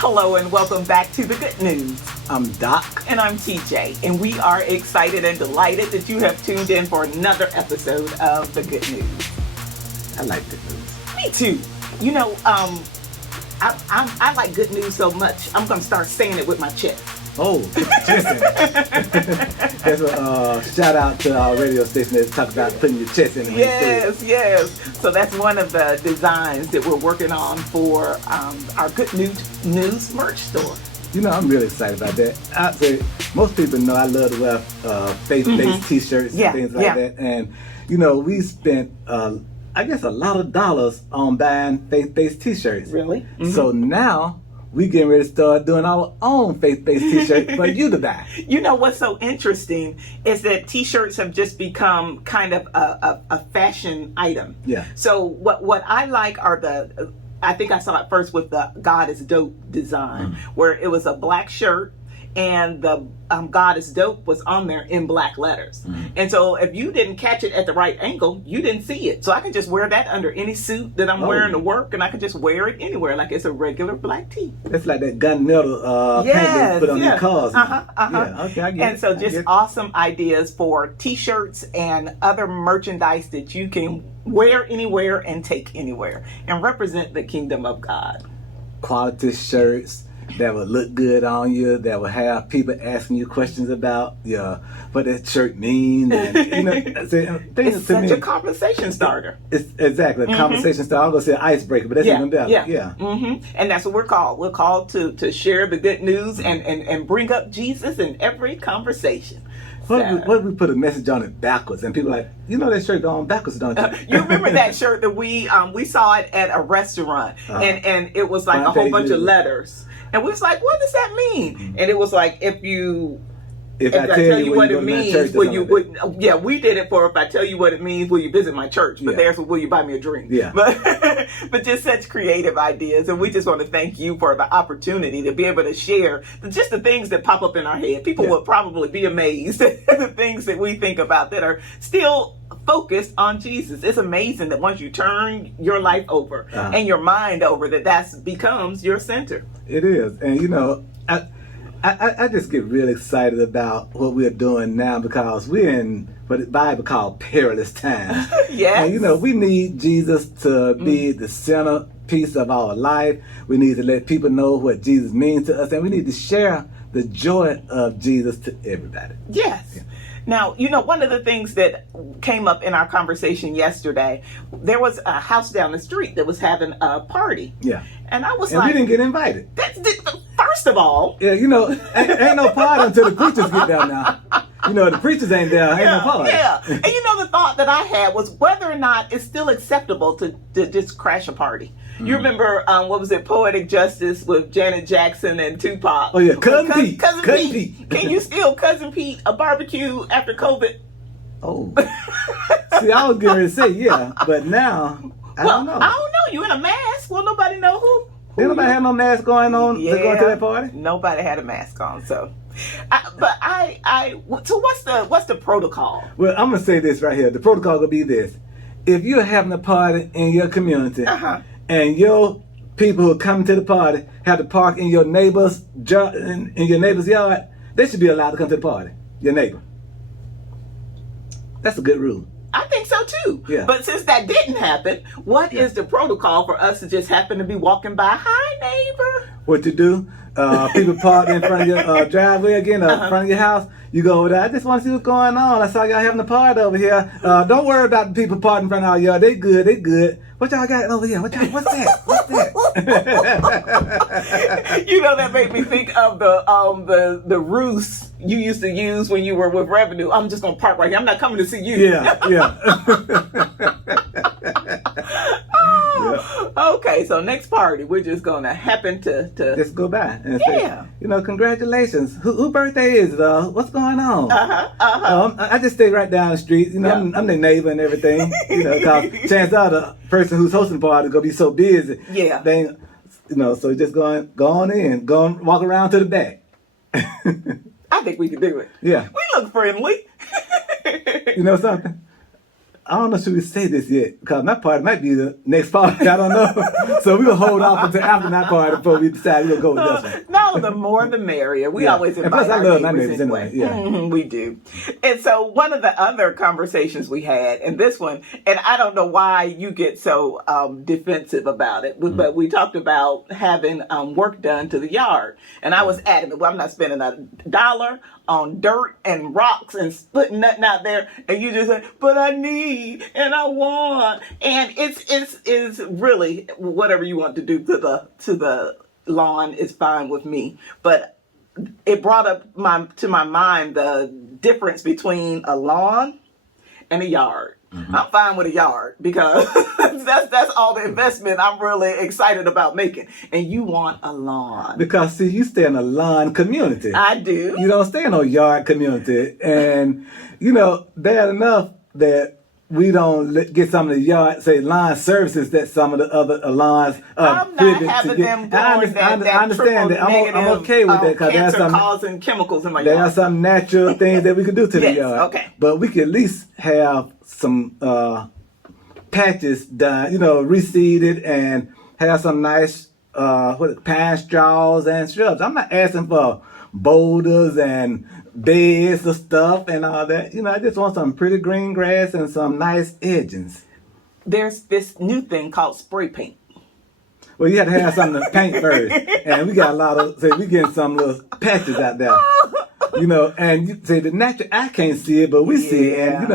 Hello and welcome back to The Good News. I'm Doc. And I'm TJ. And we are excited and delighted that you have tuned in for another episode of The Good News. I like good news. Me too. You know, I like good news so much, I'm going to start saying it with my chest. Oh, chest. That's a shout out to our radio station that talks about putting your chest in it. Yes. So that's one of the designs that we're working on for our Good News merch store. You know, I'm really excited about that. I say most people know I love to wear faith-based T-shirts and things like that. And you know, we spent I guess a lot of dollars on buying faith-based T-shirts. Really? Mm-hmm. So now we getting ready to start doing our own faith-based T-shirt for you to buy. You know what's so interesting is that T-shirts have just become kind of a fashion item. Yeah. So what I like are I think I saw it first with the God is Dope design, where it was a black shirt and the God is Dope was on there in black letters. And so if you didn't catch it at the right angle, you didn't see it. So I can just wear that under any suit that I'm wearing to work, and I can just wear it anywhere like it's a regular black tee. It's like that gunmetal paint they put on your cars. Yeah, okay, I get it. And so just awesome ideas for T-shirts and other merchandise that you can wear anywhere and take anywhere and represent the kingdom of God. Quality shirts that will look good on you, that will have people asking you questions about what that shirt means. And, you know, it's such a conversation starter. It's exactly a conversation starter. I'm going to say an icebreaker, but that's even better. Yeah. And that's what we're called. We're called to share the good news and bring up Jesus in every conversation. What if we put a message on it backwards and people are like, you know that shirt going backwards, don't you? You remember that shirt that we saw it at a restaurant and it was like a whole bunch of letters. And we was like, what does that mean? And it was like, if I tell you what it means, will you? We did it for if I tell you what it means, will you visit my church? But there's will you buy me a drink? Yeah. But just such creative ideas, and we just want to thank you for the opportunity to be able to share just the things that pop up in our head. People will probably be amazed at the things that we think about that are still focused on Jesus. It's amazing that once you turn your life over and your mind over, that becomes your center. It is, and you know, I just get really excited about what we're doing now because we're in what the Bible called perilous times. Yes. And you know, we need Jesus to be the centerpiece of our life. We need to let people know what Jesus means to us, and we need to share the joy of Jesus to everybody. Yes. Yeah. Now, you know, one of the things that came up in our conversation yesterday, there was a house down the street that was having a party. Yeah. And I was like, we didn't get invited. First of all. Yeah, you know, ain't no party until the preachers get there now. You know, the preachers ain't there, ain't no party. Yeah. And you know, the thought that I had was whether or not it's still acceptable to just crash a party. You remember, what was it, Poetic Justice with Janet Jackson and Tupac? Oh, yeah, Cousin Pete. Cousin Pete. Can you still Cousin Pete a barbecue after COVID? Oh. See, I was going to say, yeah, but now, I don't know. I don't know. You in a mask? Well, nobody know who. Did nobody have no mask going on to go to that party? Nobody had a mask on, so. So what's the protocol? Well, I'm going to say this right here. The protocol will be this. If you're having a party in your community, and your people who come to the party have to park in your neighbor's yard, they should be allowed to come to the party. Your neighbor. That's a good rule. I think so too. Yeah. But since that didn't happen, what is the protocol for us to just happen to be walking by? Hi, neighbor. What you do? People park in front of your driveway again, in front of your house. You go over there. I just want to see what's going on. I saw y'all having a party over here. Don't worry about the people parking in front of our yard. They good. What y'all got over here? What's that? What's that? You know, that made me think of the ruse you used to use when you were with Revenue. I'm just gonna park right here. I'm not coming to see you. Yeah. Okay, so next party, we're just gonna happen to just go by and say, you know, congratulations. Who birthday is it? What's going on? I just stay right down the street. You know, I'm their neighbor and everything. You know, because chances are the person who's hosting the party is gonna be so busy. Yeah. They, you know, so just go on, walk around to the back. I think we can do it. Yeah. We look friendly. You know something? I don't know, should we say this yet? Because my party might be the next party. I don't know. So we're going to hold off until after that party before we decide we're going to go with this one. No, the more the merrier. We always invite plus, our I love neighbors anyway. Yeah. Mm-hmm, we do. And so one of the other conversations we had, and this one, and I don't know why you get so defensive about it, but we talked about having work done to the yard. And I was adamant, well, I'm not spending $1 on dirt and rocks and splitting nothing out there. And you just say, but I need and I want. And it's really whatever you want to do to the lawn is fine with me. But it brought up to my mind the difference between a lawn and a yard. Mm-hmm. I'm fine with a yard because that's all the investment I'm really excited about making. And you want a lawn. Because, see, you stay in a lawn community. I do. You don't stay in no yard community. And, bad enough that we don't get some of the yard, say, lawn services that some of the other lawns are I'm not having them going I understand that. I'm okay with that because there's some causing chemicals in my yard. There are some natural things that we can do to the yard. Okay. But we can at least have some patches done, reseeded and have some nice pine straws and shrubs. I'm not asking for boulders and beds of stuff and all that. I just want some pretty green grass and some nice edgings. There's this new thing called spray paint. Well, you have to have something to paint first. And we got a lot of, we getting some little patches out there. And you say the natural eye can't see it, but we see it. And,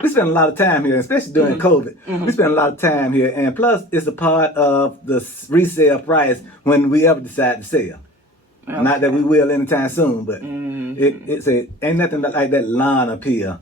we spend a lot of time here, especially during COVID. Mm-hmm. We spend a lot of time here. And plus, it's a part of the resale price when we ever decide to sell. Okay. Not that we will anytime soon, but ain't nothing like that lawn up here.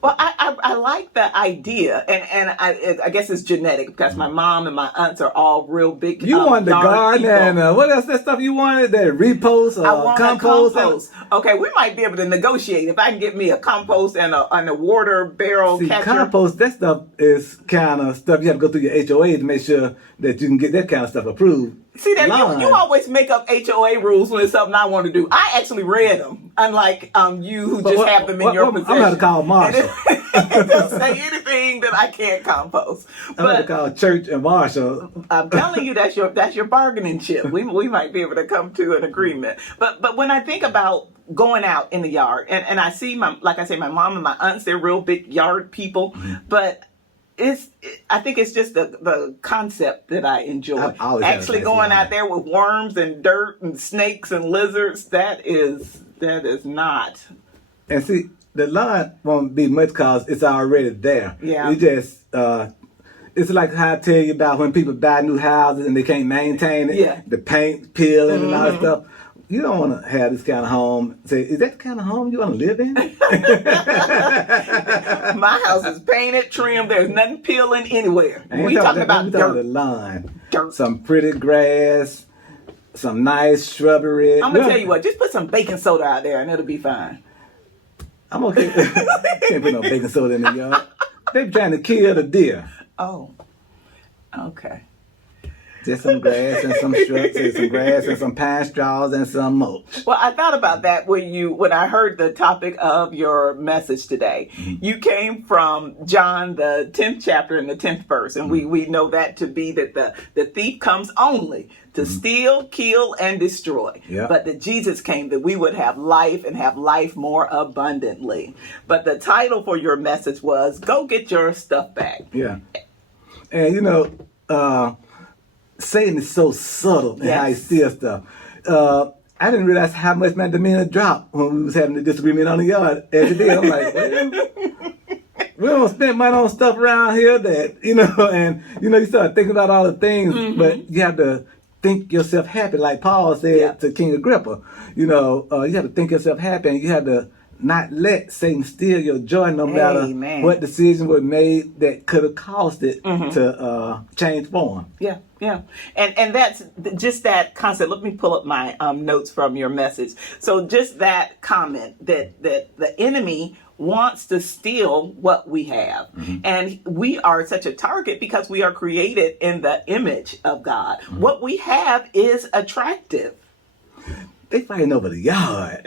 Well, I like the idea, and I guess it's genetic because my mom and my aunts are all real big. You wanted the garden and what else? That stuff you wanted? That repost or I want compost? Okay, we might be able to negotiate if I can get me a compost and a water barrel catcher. Compost, that stuff is kind of stuff you have to go through your HOA to make sure that you can get that kind of stuff approved. See that you always make up HOA rules when it's something I want to do. I actually read them, unlike you who just have them in your possession. I'm going to call Marshall. It doesn't say anything that I can't compost. I'm going to call Church and Marshall. I'm telling you, that's your bargaining chip. We might be able to come to an agreement. But when I think about going out in the yard, and I see my mom and my aunts, they're real big yard people, but I think it's just the concept that I enjoy. Actually going out there with worms and dirt and snakes and lizards, that is not. And see, the lawn won't be much because it's already there. Yeah. You just it's like how I tell you about when people buy new houses and they can't maintain it. Yeah. The paint peeling and all that stuff. You don't want to have this kind of home. Say, is that the kind of home you want to live in? My house is painted, trimmed. There's nothing peeling anywhere. We talking about dirt. The lawn. Dirt. Some pretty grass, some nice shrubbery. I'm going to tell you what, just put some baking soda out there and it'll be fine. I'm okay. Can't put no baking soda in the yard. They're trying to kill the deer. Oh, okay. Just some grass and some shrubs, some grass and some pine straws and some mulch. Well, I thought about that when I heard the topic of your message today. Mm-hmm. You came from John, the 10th chapter and the 10th verse. And we know that to be that the thief comes only to steal, kill, and destroy. Yeah. But that Jesus came that we would have life and have life more abundantly. But the title for your message was, Go Get Your Stuff Back. Yeah. And, Satan is so subtle in how he steals stuff. I didn't realize how much my demeanor dropped when we was having a disagreement on the yard every day. I'm like, well, we don't spend money on stuff around here that, and, you start thinking about all the things, but you have to think yourself happy, like Paul said to King Agrippa. You have to think yourself happy, and you have to not let Satan steal your joy no matter what decision was made that could have caused it to change form. Yeah. Yeah. And that's just that concept. Let me pull up my notes from your message. So just that comment that the enemy wants to steal what we have. Mm-hmm. And we are such a target because we are created in the image of God. Mm-hmm. What we have is attractive. they fighting over the yard.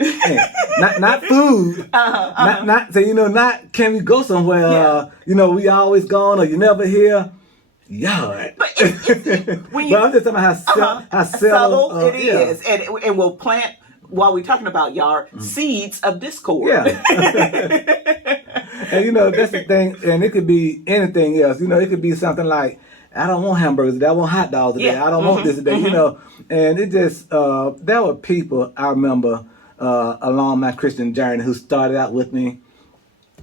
not food. Not say, not can we go somewhere, we always gone or you never here. Yard. But I'm just talking about how subtle it is. And we'll plant, while we're talking about yard, seeds of discord. Yeah. And that's the thing, and it could be anything else. It could be something like, I don't want hamburgers today, I want hot dogs today, I don't want this today, And it just, there were people I remember along my Christian journey who started out with me.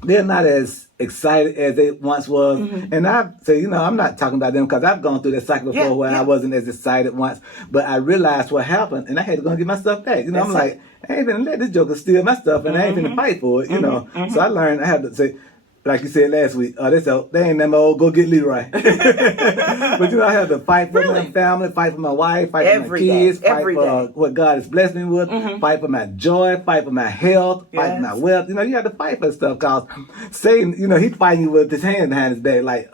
They're not as excited as they once was. And I say, I'm not talking about them because I've gone through that cycle before where I wasn't as excited once. But I realized what happened and I had to go and get my stuff back. I'm like, I ain't gonna let this joker steal my stuff and I ain't gonna fight for it, So I learned I had to say, like you said last week, they ain't them old, go get Leroy. But I had to fight for my family, fight for my wife, fight for my kids, fight for what God has blessed me with, fight for my joy, fight for my health, fight for my wealth. You have to fight for stuff because Satan, he fighting you with his hand behind his back, like,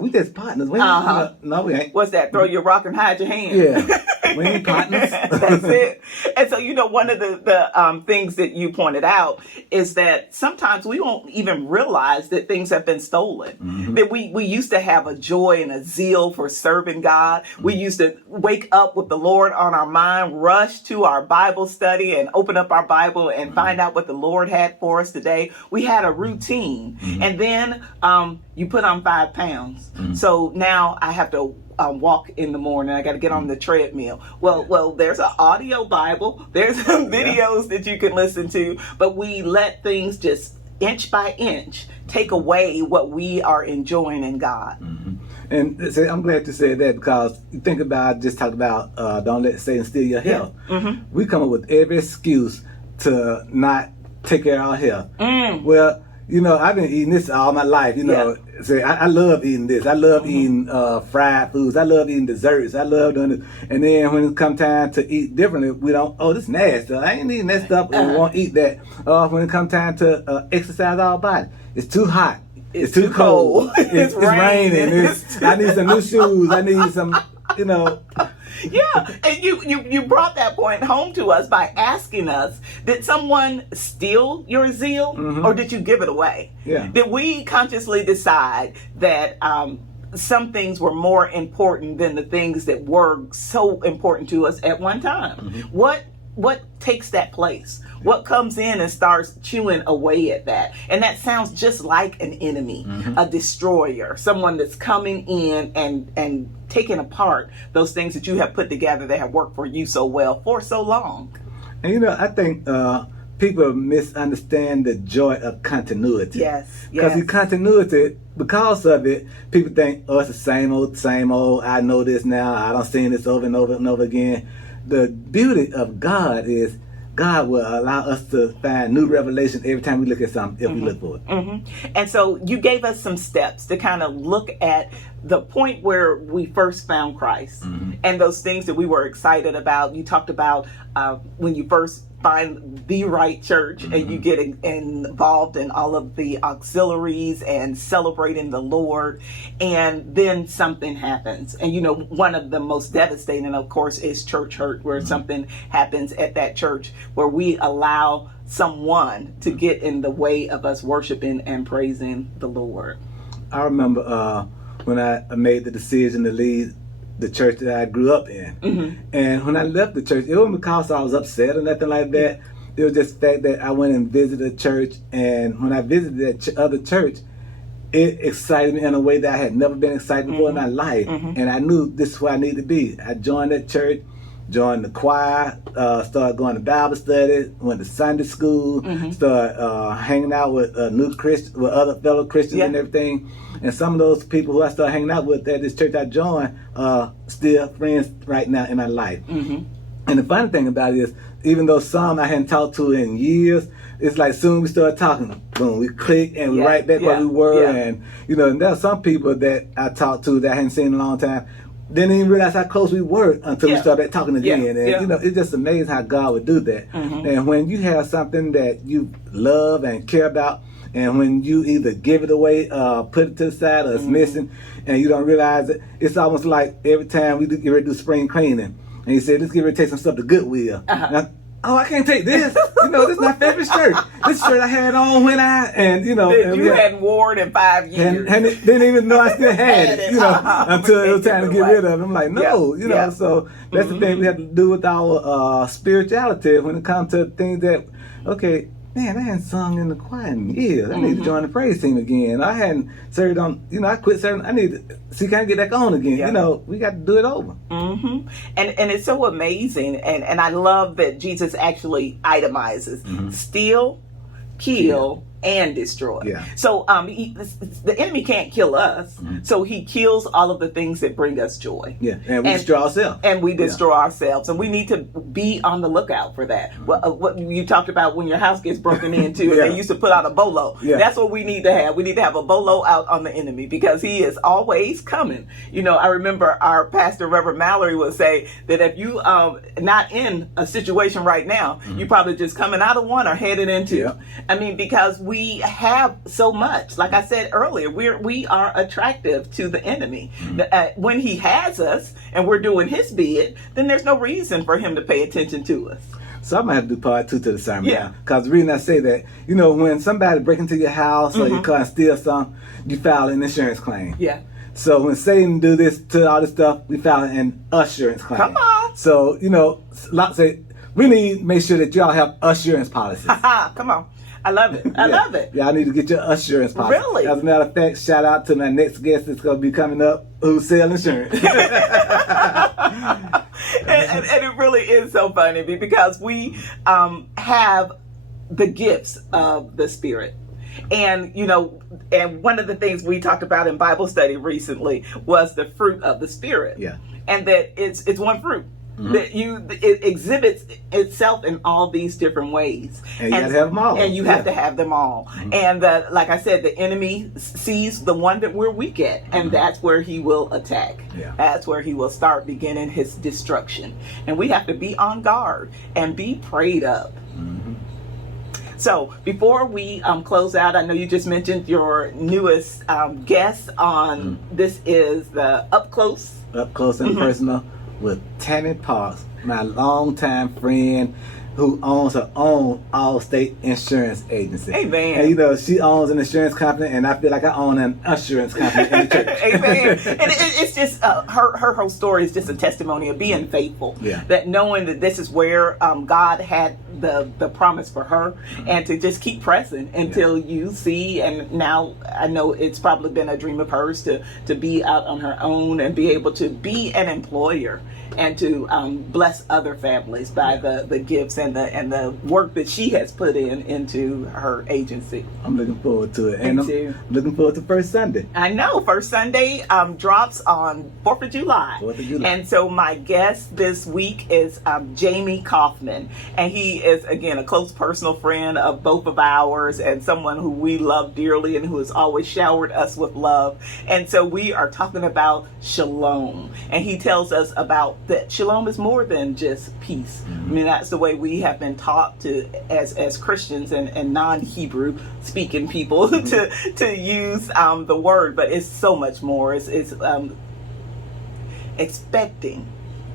we just partners. No, we ain't. What's that? Throw your rock and hide your hand. Yeah. We ain't partners. That's it. And so, one of the things that you pointed out is that sometimes we won't even realize that things have been stolen. That we used to have a joy and a zeal for serving God. We used to wake up with the Lord on our mind, rush to our Bible study and open up our Bible and find out what the Lord had for us today. We had a routine. And then you put on 5 pounds. So now I have to walk in the morning. I got to get on the treadmill. Well, there's an audio Bible. There's some videos that you can listen to, but we let things just inch by inch take away what we are enjoying in God. And I'm glad you said that because you think about, just talk about don't let Satan steal your health. We come up with every excuse to not take care of our health. Well, I've been eating this all my life. Say I love eating this. I love eating fried foods. I love eating desserts. I love doing this. And then when it comes time to eat differently, we don't. Oh, this is nasty. I ain't eating that stuff. And we won't eat that. When it comes time to exercise our body, it's too hot. It's too cold. It's raining. I need some new shoes. I need some. Yeah, and you brought that point home to us by asking us, did someone steal your zeal or did you give it away? Yeah. Did we consciously decide that some things were more important than the things that were so important to us at one time? What takes that place? What comes in and starts chewing away at that? And that sounds just like an enemy, a destroyer, someone that's coming in and taking apart those things that you have put together that have worked for you so well for so long. And I think people misunderstand the joy of continuity. Yes. Because the continuity, because of it, people think, it's the same old, I know this now, I done seen this over and over and over again. The beauty of God is God will allow us to find new revelation every time we look at something, if we look for it. And so you gave us some steps to kind of look at the point where we first found Christ and those things that we were excited about. You talked about when you first find the right church and you get involved in all of the auxiliaries and celebrating the Lord, and then something happens. And one of the most devastating, of course, is church hurt, where something happens at that church where we allow someone to get in the way of us worshiping and praising the Lord. I remember when I made the decision to leave the church that I grew up in. And when I left the church, it wasn't because I was upset or nothing like that. It was just the fact that I went and visited a church, and when I visited that other church, it excited me in a way that I had never been excited before in my life. And I knew this is where I needed to be. I joined that church, joined the choir, started going to Bible study, went to Sunday school, started hanging out with with other fellow Christians and everything. And some of those people who I started hanging out with at this church I joined are still friends right now in my life. And the funny thing about it is, even though some I hadn't talked to in years, it's like soon we started talking, boom, we click and we're right back where we were. And and there are some people that I talked to that I hadn't seen in a long time. Didn't even realize how close we were until we started talking again. And it's just amazing how God would do that. And when you have something that you love and care about, and when you either give it away, put it to the side, or it's missing, and you don't realize it, it's almost like every time we get ready to do spring cleaning, and you say, let's get ready to take some stuff to Goodwill. oh, I can't take this. This is my favorite shirt. This shirt I had on when and you hadn't worn in 5 years. And didn't even know I still had it, until it was time to get rid of it. I'm like, no, so that's the thing we have to do with our spirituality when it comes to things that, okay, man, I hadn't sung in the choir in years. I need to join the praise team again. I hadn't served on, I quit serving. I need to see, can I get back on again? We got to do it over. Mm-hmm. And it's so amazing. And I love that Jesus actually itemizes steal, kill, and destroy. Yeah. So the enemy can't kill us. So he kills all of the things that bring us joy. Yeah, and we destroy ourselves. And we destroy ourselves. And we need to be on the lookout for that. What you talked about when your house gets broken into, and they used to put out a bolo. Yeah. That's what we need to have. We need to have a bolo out on the enemy, because he is always coming. I remember our pastor, Reverend Mallory, would say that if you not in a situation right now, you probably just coming out of one or headed into. Yeah. I mean, because we have so much. Like I said earlier, we are attractive to the enemy. When he has us and we're doing his bid, then there's no reason for him to pay attention to us. So I might have to do part 2 to the sermon now. Because the reason I say that, when somebody breaks into your house or you car and steal something, you file an insurance claim. Yeah. So when Satan do this to all this stuff, we file an assurance claim. Come on. So, say we need to make sure that y'all have assurance policies. Come on. I love it. I love it. Yeah, I need to get your assurance policy. Really? As a matter of fact, shout out to my next guest that's going to be coming up who sell insurance. and it really is so funny because we have the gifts of the Spirit. And, and one of the things we talked about in Bible study recently was the fruit of the Spirit. Yeah. And that it's one fruit. That it exhibits itself in all these different ways, and you have to have them all. And you have to have them all. And like I said, the enemy sees the one that we're weak at, and that's where he will attack. Yeah. That's where he will start beginning his destruction. And we have to be on guard and be prayed up. So before we close out, I know you just mentioned your newest guest on this is the Up Close and Personal with Tammy Parks, my longtime friend who owns her own All-State Insurance Agency. Amen. And she owns an insurance company, and I feel like I own an assurance company in the church. Amen. And it's just her whole story is just a testimony of being faithful. Yeah. That knowing that this is where God had the promise for her, and to just keep pressing until you see. And now I know it's probably been a dream of hers to be out on her own and be able to be an employer and to bless other families by the gifts and the work that she has put into her agency. I'm looking forward to it. And I'm looking forward to First Sunday. I know. First Sunday drops on 4th of July. 4th of July. And so my guest this week is Jamie Kaufman. And he is, again, a close personal friend of both of ours and someone who we love dearly and who has always showered us with love. And so we are talking about shalom. And he tells us about that shalom is more than just peace. I mean, that's the way we have been taught to, as Christians and non-Hebrew speaking people, to use the word, but it's so much more. It's expecting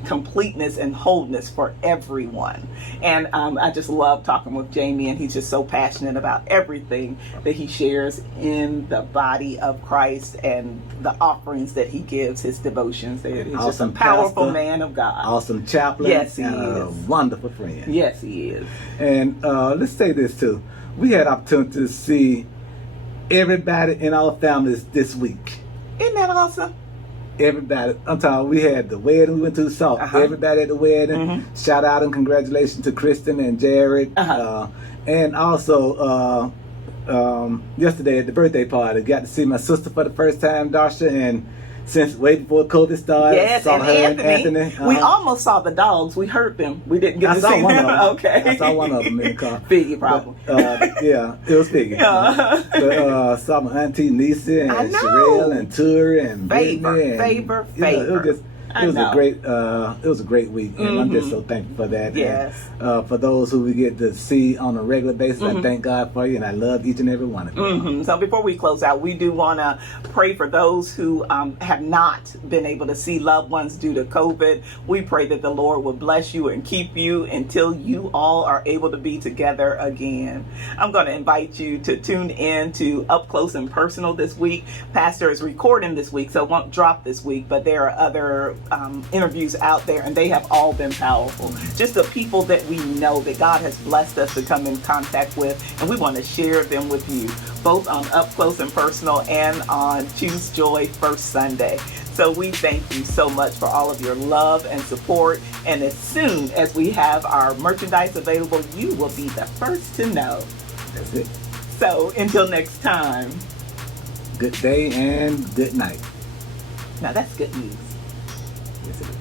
completeness and wholeness for everyone. And I just love talking with Jamie, and he's just so passionate about everything that he shares in the body of Christ and the offerings that he gives, his devotions. He's awesome, just a powerful pastor, man of God. Awesome chaplain. Yes, he is. A wonderful friend. Yes, he is. And let's say this too. We had opportunity to see everybody in our families this week. Isn't that awesome? Everybody. I'm talking, we had the wedding we went to, saw everybody at the wedding. Shout out and congratulations to Kristen and Jared. And also yesterday at the birthday party, got to see my sister for the first time, Darsha, and since way before COVID started. Yes, saw and her Anthony. And We almost saw the dogs. We heard them. We didn't get to see one them. of them. Okay. I saw one of them in the car. Figgy problem. Yeah, it was Figgy. But saw my auntie Nisa and Sherelle and Turi and Favor. Brittany and, Favor. It was just It was a great week, and I'm just so thankful for that. Yes. And, for those who we get to see on a regular basis, I thank God for you, and I love each and every one of you. So before we close out, we do want to pray for those who have not been able to see loved ones due to COVID. We pray that the Lord will bless you and keep you until you all are able to be together again. I'm going to invite you to tune in to Up Close and Personal this week. Pastor is recording this week, so it won't drop this week, but there are other interviews out there, and they have all been powerful. Just the people that we know that God has blessed us to come in contact with, and we want to share them with you, both on Up Close and Personal and on Choose Joy First Sunday. So we thank you so much for all of your love and support, and as soon as we have our merchandise available, you will be the first to know. That's it. So until next time, good day and good night. now that's good news. Yes, it is.